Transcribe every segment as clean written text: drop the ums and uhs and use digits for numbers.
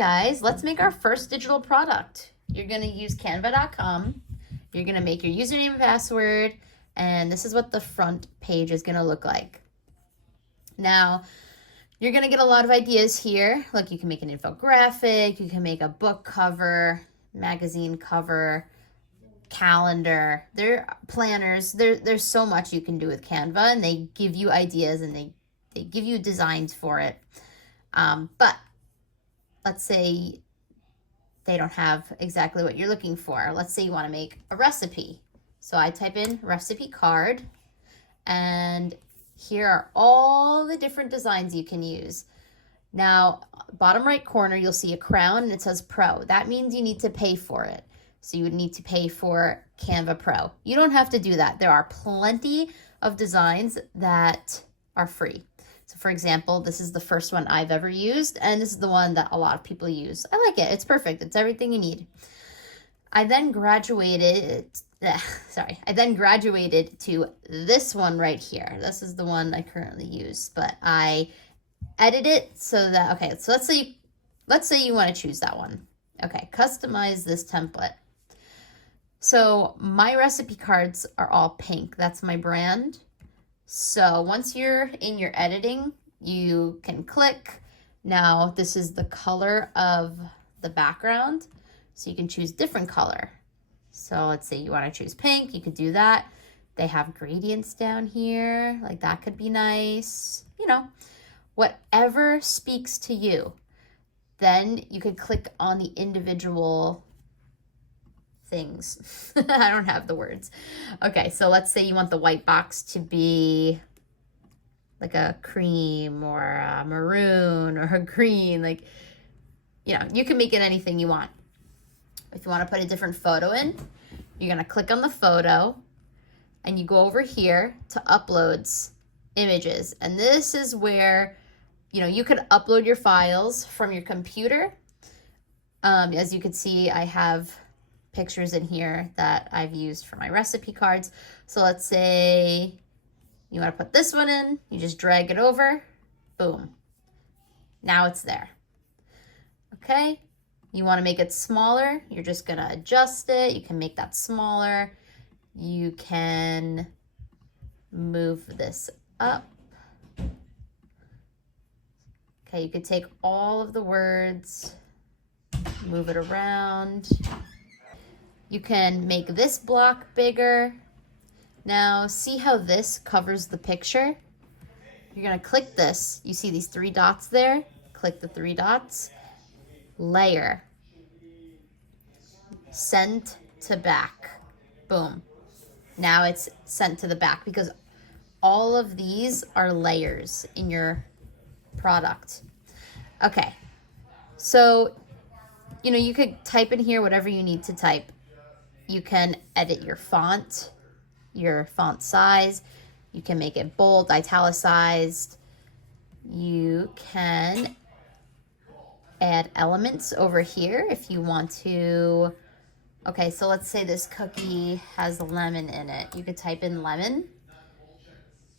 guys, let's make our first digital product. You're going to use canva.com. You're going to make your username and password, and this is what the front page is going to look like. Now, you're going to get a lot of ideas here. Look, you can make an infographic, you can make a book cover, magazine cover, calendar. There are planners. There's so much you can do with Canva, and they give you ideas and they give you designs for it. But let's say they don't have exactly what you're looking for. Let's say you want to make a recipe. So I type in recipe card, and here are all the different designs you can use. Now, bottom right corner, you'll see a crown and it says Pro. That means you need to pay for it. So you would need to pay for Canva Pro. You don't have to do that. There are plenty of designs that are free. So for example, this is the first one I've ever used, and this is the one that a lot of people use. I like it. It's perfect. It's everything you need. I then graduated to this one right here. This is the one I currently use, but I edit it so that, okay, so let's say you want to choose that one. Okay, customize this template. So my recipe cards are all pink. That's my brand. So once you're in your editing, you can click. Now this is the color of the background. So you can choose different color. So let's say you want to choose pink, you could do that. They have gradients down here, like that could be nice. You know, whatever speaks to you. Then you could click on the individual things. I don't have the words. Okay, so let's say you want the white box to be like a cream or a maroon or a green, like, you know, you can make it anything you want. If you want to put a different photo in, you're going to click on the photo and you go over here to uploads images. And this is where, you know, you could upload your files from your computer. As you can see, I have pictures in here that I've used for my recipe cards. So let's say you want to put this one in, you just drag it over, boom. Now it's there. Okay, you want to make it smaller, you're just going to adjust it. You can make that smaller. You can move this up. Okay, you could take all of the words, move it around. You can make this block bigger. Now, see how this covers the picture? You're gonna click this. You see these 3 dots there? Click the 3 dots. Layer. Send to back. Boom. Now it's sent to the back because all of these are layers in your product. Okay, so, you know, you could type in here whatever you need to type. You can edit your font size. You can make it bold, italicized. You can add elements over here if you want to. Okay, so let's say this cookie has lemon in it. You could type in lemon,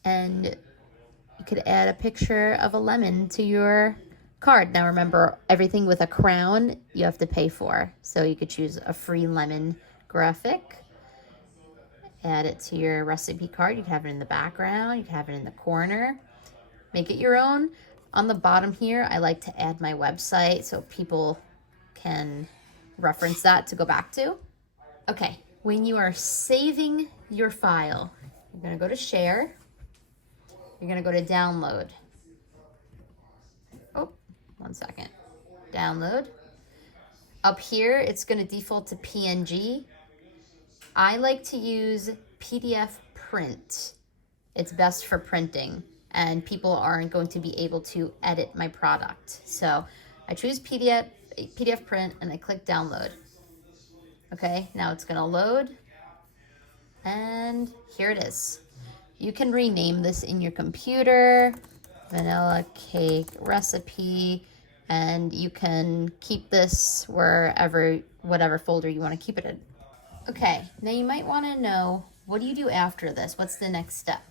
and you could add a picture of a lemon to your card. Now remember, everything with a crown you have to pay for. So you could choose a free lemon graphic, add it to your recipe card. You can have it in the background, you can have it in the corner, make it your own. On the bottom here, I like to add my website so people can reference that to go back to. Okay, when you are saving your file, you're gonna go to share, you're gonna go to download. Oh, 1 second. Download. Up here, it's gonna default to PNG. I like to use PDF print. It's best for printing, and people aren't going to be able to edit my product. So I choose PDF print and I click download. Okay, now it's gonna load, and here it is. You can rename this in your computer, vanilla cake recipe, and you can keep this wherever, whatever folder you want to keep it in. Okay, now you might want to know, what do you do after this? What's the next step?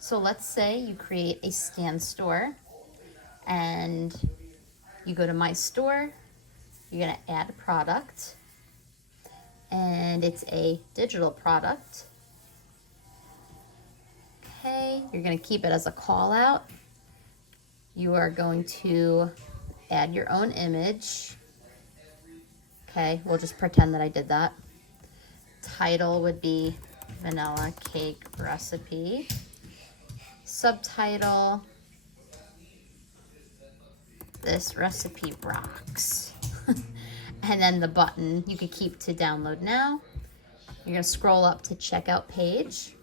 So let's say you create a Stan store and you go to My Store, You're gonna add a product, and it's a digital product. Okay, you're gonna keep it as a call out. You are going to add your own image. Okay, we'll just pretend that I did that. Title would be vanilla cake recipe. Subtitle, this recipe rocks. And then the button you could keep to download now. You're gonna scroll up to checkout page,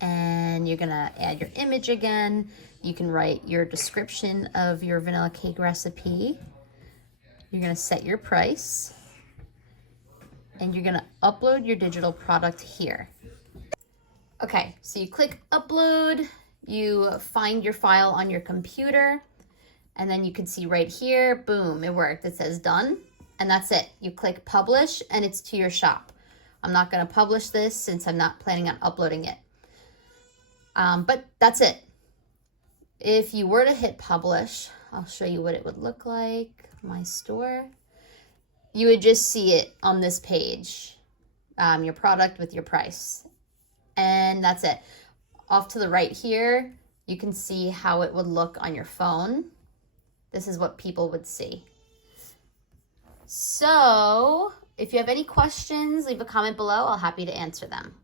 and you're gonna add your image again. You can write your description of your vanilla cake recipe. You're gonna set your price, and you're gonna upload your digital product here. Okay, so you click upload, you find your file on your computer, and then you can see right here, boom, it worked. It says done, and that's it. You click publish, and it's to your shop. I'm not gonna publish this since I'm not planning on uploading it. But that's it. If you were to hit publish, I'll show you what it would look like, my store. You would just see it on this page, your product with your price. And that's it. Off to the right here, you can see how it would look on your phone. This is what people would see. So if you have any questions, leave a comment below. I'll be happy to answer them.